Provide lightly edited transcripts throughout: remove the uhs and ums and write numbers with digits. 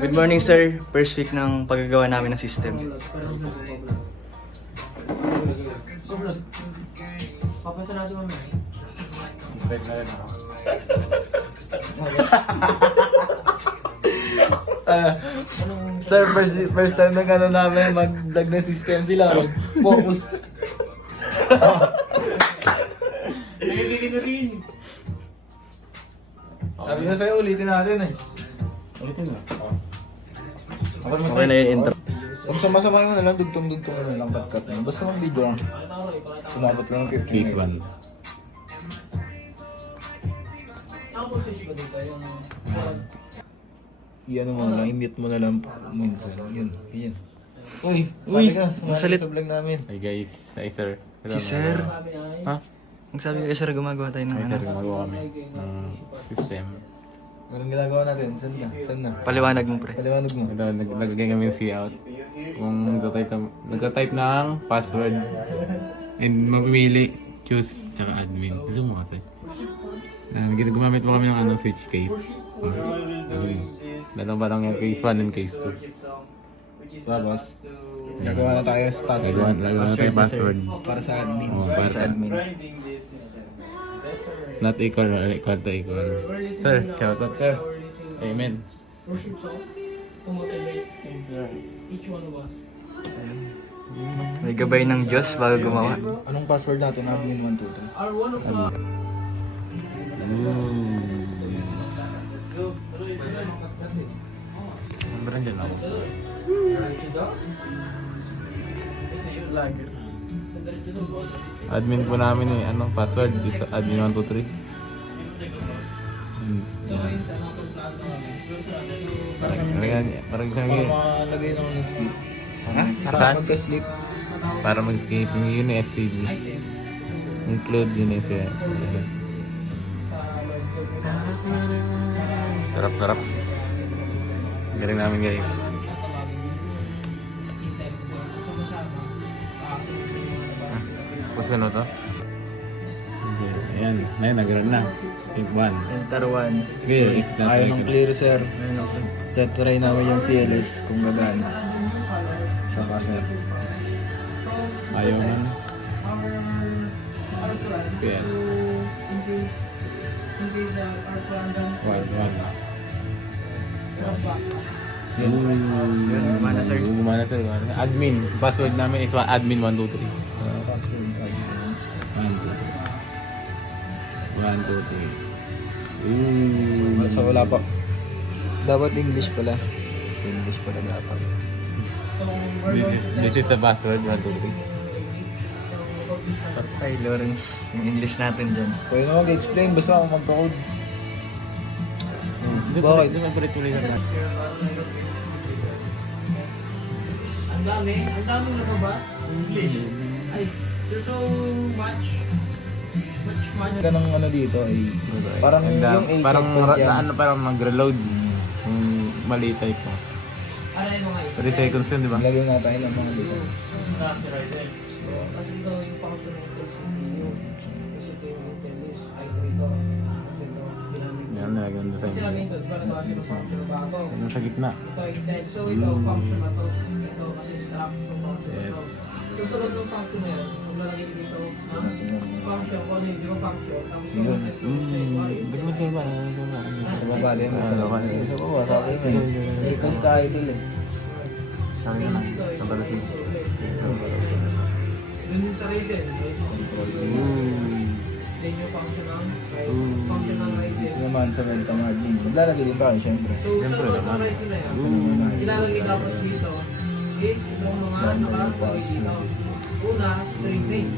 Good morning, sir. First week ng paggagawa namin ng system. Papasa natin mamaya. Sir, first time na gano'n namin magdag ng system sila. Focus. Nagigigil na rin. Sabi na sa'yo, ulitin natin eh. Ulitin mo. Okay na yung intro. Kung sama-sama mo na lang, dugtong-dugtong mo na lang, cut-cut mo. Basta mag-video lang. Sumabot lang ng 15 Case 1. Ang position ba dito? Yung... I-ano mo na lang, i-mute mo na lang minsan. Yun, yun. Uy, Uy, sabi ka, magsalit. sa vlog namin. Hi guys, hi sir. Si sir. Sabi niya ngayon. Ha? Ang sabi ko, sir, gumagawa tayo ng Hi sir, ano. gumagawa kami ng system. Anong ginagawa natin? Saan na? Saan na? Paliwanag mo, pre. Paliwanag mo. Ito, naglagay kami ng see out. Kung nagtatype ng password and mamimili, choose, tsaka admin. Zoom mo kasi. Gumamit mo kami ng ano, switch case. Dalawang parang yung case 1 and case 2. Tapos, gagawa na tayo sa password. Lagawa na tayo password. Para sa admin. Oh, Para sa admin. Not equal or equal to equal. Sir, shout out sir. Amen. Worship song to motivate each one of us. May gabay ng Diyos bago gumawa. Anong password natin? Admin 123. Our one of us. Meron dyan ako. Admin po namin eh. Anong password? Admin 123. Parang Para makalagay naman ng sleep. Ha? Para Saan? magka-sleep. para mag-skate. Yun yung STG. Include yun eh. Sarap. Galing namin guys. Puso na to? Ayan, nag-run na. Tip 1. Enter 1. Clear, it's not Ayaw ng clear, sir. Ayun ako. Try namin yung CLS kung gagana. Sa password. Ayaw na. Clear. One. Yun. Gumana, sir. Gumana sir. Admin. Password namin is admin 123. Password. 123. So wala pa. Dapat English pala. English pala dapat. This is the password 123. Patay, Lawrence. Yung English natin dyan. Pwede na mag-explain. Basta ako mag-code. Bakit? Hindi man tuloy na lang. Ang dami na ba? English. Ay, there's so much. Ganang ano dito ay parang yung A Parang checkpoint yan. parang mag-reload. Kung mali type mo. Ano yung mga 3 seconds yun, di ba? Lagyan nga tayo ng mga design. kasi ito yung function ng ito sa CPU. Kasi ito yung Intellis. Ay, ito. Kasi ito, ginamit. Yan, nalagyan sa Kasi lagay ito, para ito kasi function na bago. Yung sa gitna. Ito, Intel. So, ito, function na to. Ito, kasi strap ng function na to. So, sunod ng function na yan, kung lalagay dito, function, kung ano yung di ba function, tapos ito, ito, Hindi mo tayo ba? Sa baba din. Sa baba. Sa baba. Sabi mo eh. Request ka idol eh. Sabi ka na. Sa balasin. Dun yung sa Ryzen, then yung function ng Ryzen. Ito naman sa welcome admin. Maglalagay din tayo syempre. So, sa loob ng Ryzen na yan, ilalagay dapat dito is itong mga nakalagay dito. Una, string name.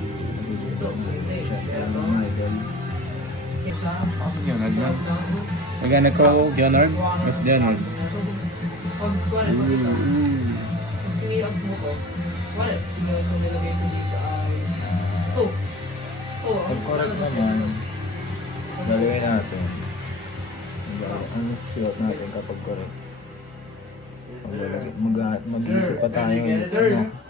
Ito, string name. Alam mo mga idol. Isa, Leonard na. Nagana ko, Leonard. Mas Leonard. pag sinirap mo ko, wala, sinirap mo nilagay ko dito ay ito. Pag correct naman, gagawin natin. Ang suot natin kapag correct. Mag-iisip pa tayo.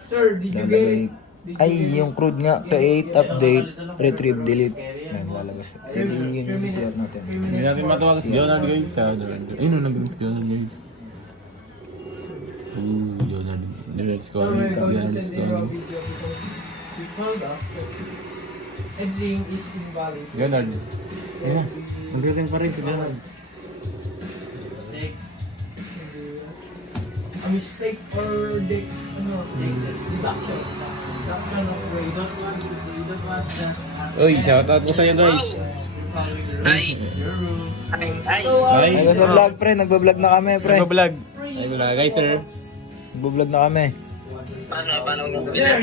Sir, did you get it? Ay, yung crude nga, create, update, retrieve, delete. Ayan, lalabas. Pwede yun yung suot natin. Hindi natin matawag si Leonard guys. Ayun, nag-guys Leonard guys. calling. we They are just just send a raw calling. video because he told us that editing is invalid. Leonard. Ayan na. Ang pa rin si Leonard. A mistake or deduction. That kind of way. You don't want that. Uy, shoutout po sa'yo guys. So, Ay, sa vlog pre, nagbablog na kami pre. Nag-vlog. Ay, wala guys sir. Nagbablog na kami.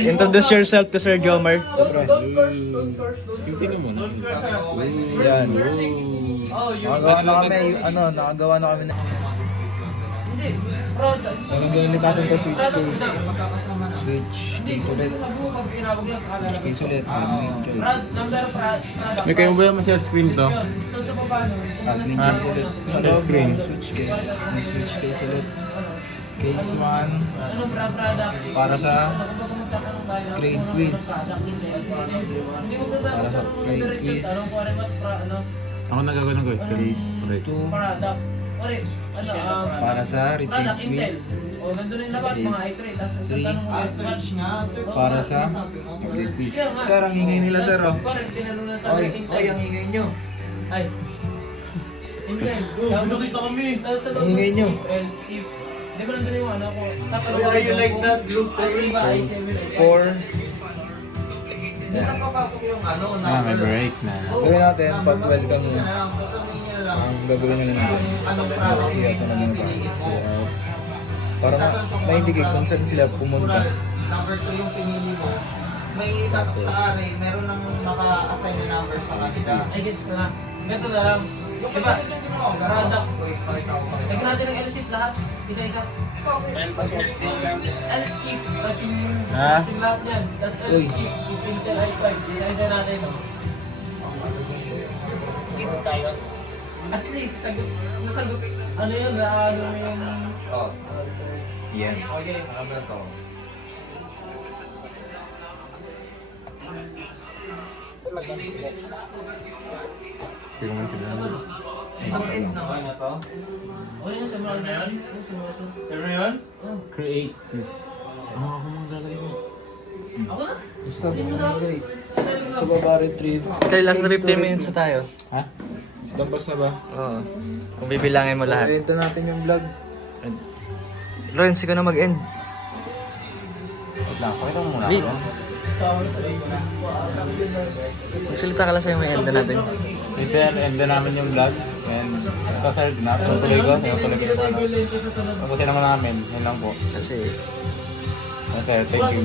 Introduce yourself to Sir Jomar. don't curse, don't curse, don't curse. Tingnan mo na. Yan. Oh, you Nakagawa na kami, nakagawa na kami na. hindi. Product. Nagagamit natin to switch case. Magkakasama na. Switch Hindi, case ulit. mabukas tinawag lang sa kanila. Case ulit. Admin choice. Number product. May kayo ba yung ma-share screen to? So sa baba nun, Admin Ah, case ulit. Sa sa loob screen. ng switch case. May switch case ulit. Case 1 anong product? para sa Pumunta ka ng bayan, grade kung quiz. anong product, hindi mo Para sa grade quiz. Anong foreign ano, Ako nagagawa ng question. Right. 2 product. Ore, ano, para sa repeat product Intel. quiz. O, nandun yung labat, mga i3. Tapos sa Three. tanong ulit, match. Para sa update quiz. Sir, ang ingay nila sir oh. Correct, tinanong na sa Oy, Intel. oy, ang ingay nyo. Ay. Intel. Nakita kami. Tapos sa Ang ingay nyo. else if, di ba nandun yung ano ko? Why you like that group? 4. Hindi na papasok yung ano, Ah, may break na. Gawin natin, pag welcome mo. Ang gagawin na lang natin. See out na lang yung see out. Para ma-indicate kung saan sila pumunta. Number 2 yung pinili mo. May tapos sa array, meron nang naka-assign na number sa kanila. Ay, gets ko na. Ganito na lang. Diba? Product. Lagyan natin ng L-sheet lahat. Isa-isa. L-skip. Tapos yung lahat niyan. Tapos Uy. L-skip. Yung Intel i5. Isa-isa natin. Tayo. At least, nasagot. Ano yun? Ano yung... Yan. Okay. Tingnan mo sila. Ano yung simulan na yan? Simulan yun? Create. Ano ako maglalagay mo? Ako na? Gusto mo na great. Sa baba retrieve. Okay, last na 15 minutes na tayo. Ha? Lampas na ba? Oo. Kung bibilangin mo So, lahat. ito natin yung vlog. Lawrence, ikaw na mag-end. Wait lang, pakita mo muna Wait. ako. Magsalita ka lang sa'yo, may end na natin. Okay sir, end na namin yung vlog. And ito sir, tutuloy ko. Tutuloy ko yung ano. Tapusin naman namin. Yun lang po. Kasi Okay, thank you.